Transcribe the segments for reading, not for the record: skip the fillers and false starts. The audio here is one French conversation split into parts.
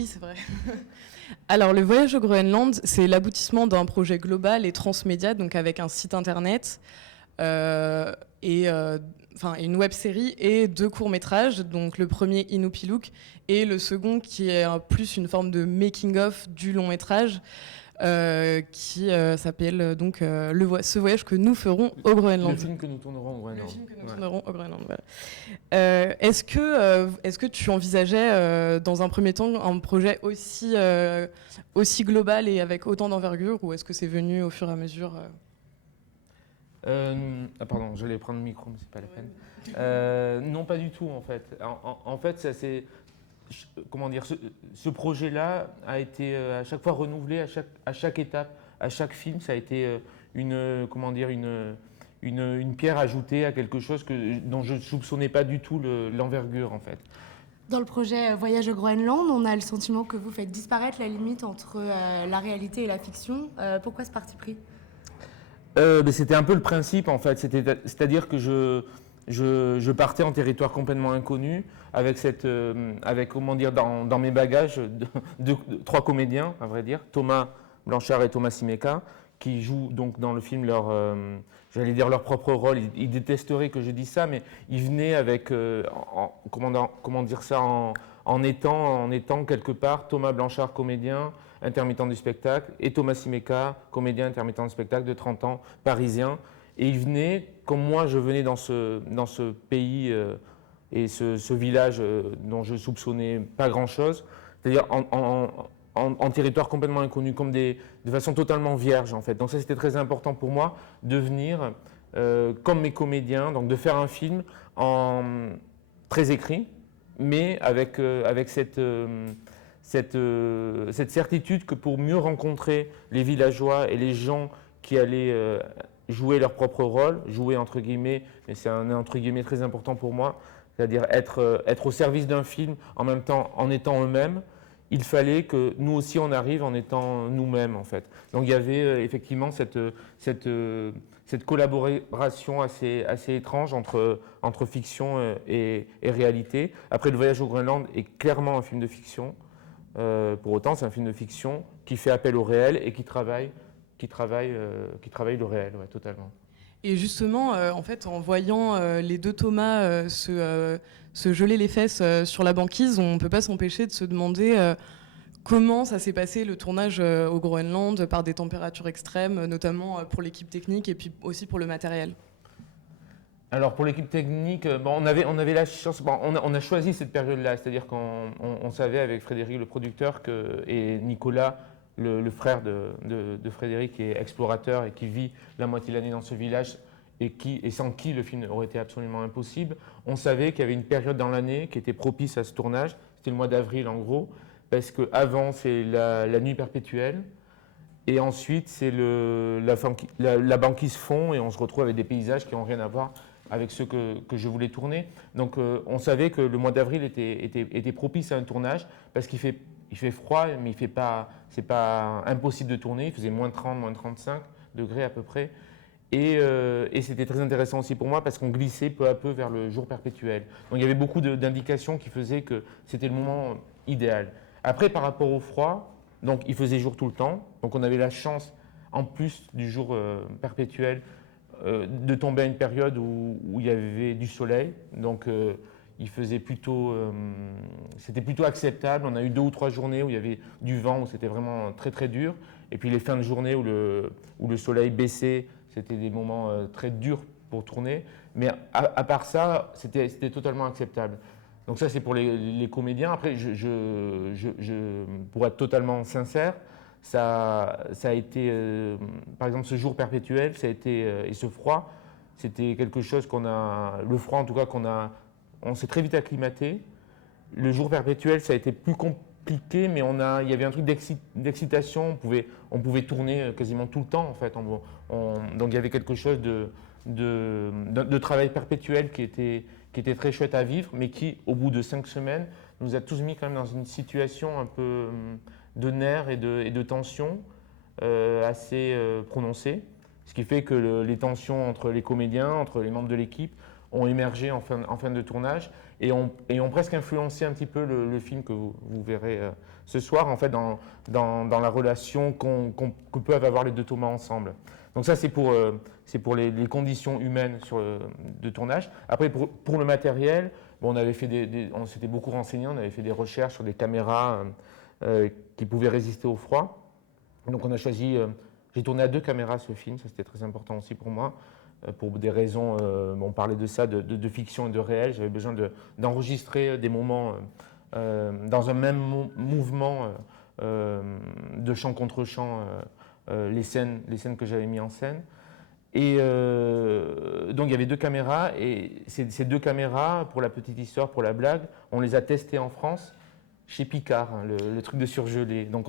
Oui, c'est vrai. Alors, le voyage au Groenland, c'est l'aboutissement d'un projet global et transmédia, donc avec un site internet et une web-série et 2 courts-métrages. Donc, le premier, Inupilook, et le second, qui est plus une forme de making-of du long-métrage, qui s'appelle donc ce voyage que nous ferons au Groenland. Le film que nous tournerons au Groenland. Le film que nous tournerons au Groenland, voilà. Est-ce que tu envisageais dans un premier temps un projet aussi global et avec autant d'envergure, ou est-ce que c'est venu au fur et à mesure Pardon, j'allais prendre le micro, mais c'est pas la peine. Non, pas du tout en fait. En fait, ça c'est comment dire, ce projet-là a été à chaque fois renouvelé à chaque étape, à chaque film. Ça a été comment dire, une pierre ajoutée à quelque chose dont je ne soupçonnais pas du tout l'envergure en fait. Dans le projet Voyage au Groenland, on a le sentiment que vous faites disparaître la limite entre la réalité et la fiction. Pourquoi ce parti pris ? C'était un peu le principe en fait, c'est-à-dire que je partais en territoire complètement inconnu avec comment dire, dans mes bagages de 3 comédiens, à vrai dire, Thomas Blanchard et Thomas Simeka, qui jouent donc dans le film j'allais dire leur propre rôle. Ils détesteraient que je dise ça, mais ils venaient avec, comment dire ça, en étant quelque part Thomas Blanchard, comédien, intermittent du spectacle, et Thomas Simeka, comédien intermittent du spectacle de 30 ans, parisien. Et ils venaient, comme moi je venais dans ce pays et ce village dont je soupçonnais pas grand-chose, c'est-à-dire en territoire complètement inconnu, de façon totalement vierge en fait. Donc ça c'était très important pour moi de venir comme mes comédiens, donc de faire un film très écrit, mais avec cette certitude que pour mieux rencontrer les villageois et les gens qui allaient jouer leur propre rôle, jouer entre guillemets, mais c'est un entre guillemets très important pour moi, c'est-à-dire être au service d'un film en même temps en étant eux-mêmes, il fallait que nous aussi on arrive en étant nous-mêmes en fait. Donc il y avait effectivement cette collaboration assez étrange entre fiction et réalité. Après, Le Voyage au Groenland est clairement un film de fiction. Pour autant, c'est un film de fiction qui fait appel au réel et qui travaille le réel, ouais, totalement. Et justement, en fait, en voyant les 2 Thomas se geler les fesses sur la banquise, on ne peut pas s'empêcher de se demander comment ça s'est passé le tournage au Groenland par des températures extrêmes, notamment pour l'équipe technique et puis aussi pour le matériel. Alors pour l'équipe technique, on avait la chance, on a choisi cette période-là, c'est-à-dire qu'on savait avec Frédéric le producteur et Nicolas, le frère de Frédéric, qui est explorateur et qui vit la moitié de l'année dans ce village et sans qui le film aurait été absolument impossible. On savait qu'il y avait une période dans l'année qui était propice à ce tournage, c'était le mois d'avril en gros, parce qu'avant c'est la nuit perpétuelle. Et ensuite, c'est la banquise fond et on se retrouve avec des paysages qui n'ont rien à voir avec ceux que je voulais tourner. Donc on savait que le mois d'avril était propice à un tournage parce qu'il fait froid, mais c'est pas impossible de tourner. Il faisait moins 30, moins 35 degrés à peu près. Et c'était très intéressant aussi pour moi parce qu'on glissait peu à peu vers le jour perpétuel. Donc il y avait beaucoup d'indications qui faisaient que c'était le moment idéal. Après, par rapport au froid, donc il faisait jour tout le temps. Donc on avait la chance, en plus du jour perpétuel, de tomber à une période où il y avait du soleil. Donc il faisait c'était plutôt acceptable. On a eu 2 ou 3 journées où il y avait du vent, où c'était vraiment très très dur. Et puis les fins de journée où le soleil baissait, c'était des moments très durs pour tourner. Mais à part ça, c'était totalement acceptable. Donc ça, c'est pour les comédiens. Après, pour être totalement sincère, ça a été, par exemple, ce jour perpétuel, ça a été, et ce froid, c'était quelque chose le froid en tout cas, on s'est très vite acclimaté. Le jour perpétuel, ça a été plus compliqué, mais il y avait un truc d'excitation, on pouvait tourner quasiment tout le temps en fait. Donc il y avait quelque chose de travail perpétuel qui était très chouette à vivre, mais qui, au bout de 5 semaines, nous a tous mis quand même dans une situation un peu de nerfs et de tension assez prononcée. Ce qui fait que les tensions entre les comédiens, entre les membres de l'équipe, ont émergé en fin de tournage et ont presque influencé un petit peu le film que vous verrez ce soir, en fait, dans la relation que peuvent avoir les deux Thomas ensemble. Donc ça, c'est pour les conditions humaines de tournage. Après, pour le matériel, bon, on avait fait on s'était beaucoup renseigné, on avait fait des recherches sur des caméras qui pouvaient résister au froid. Donc on a choisi, j'ai tourné à 2 caméras ce film, ça c'était très important aussi pour moi, pour des raisons, on parlait de ça, de fiction et de réel. J'avais besoin d'enregistrer des moments dans un même mouvement de chant contre chant, les scènes que j'avais mis en scène. Et donc il y avait 2 caméras, et ces 2 caméras, pour la petite histoire, pour la blague, on les a testées en France chez Picard, hein, le truc de surgelé. Donc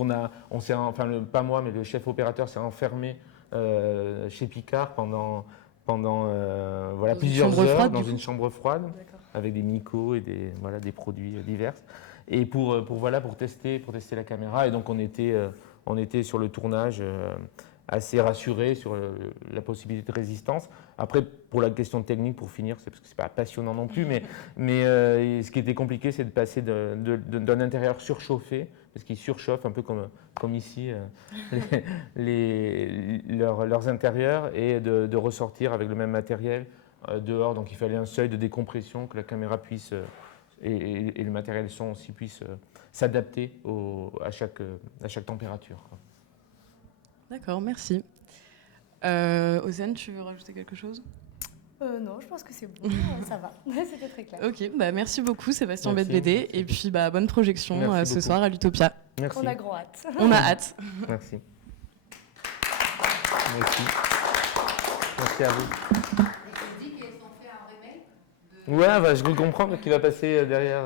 pas moi, mais le chef opérateur s'est enfermé chez Picard pendant voilà, plusieurs heures dans une chambre froide, avec des micos et des produits divers. Et pour tester la caméra. Et donc on était sur le tournage assez rassuré sur la possibilité de résistance. Après, pour la question technique, pour finir, c'est parce que c'est pas passionnant non plus, mais ce qui était compliqué, c'est de passer d'un intérieur surchauffé, parce qu'il surchauffe un peu comme ici leurs intérieurs, et de ressortir avec le même matériel dehors. Donc il fallait un seuil de décompression, que la caméra puisse et le matériel son aussi puisse s'adapter à chaque température, quoi. D'accord, merci. Océane, tu veux rajouter quelque chose ? Non, je pense que c'est bon, ça va, c'était très clair. Ok, merci beaucoup Sébastien Merci. Bête-BD, et puis bonne projection Merci ce beaucoup. soir à l'Utopia. Merci. On a grand hâte. On a hâte. Merci. Merci. Merci à vous. Et tu dis qu'elles ont fait un remake de... Ouais, je comprends qu'il va passer derrière.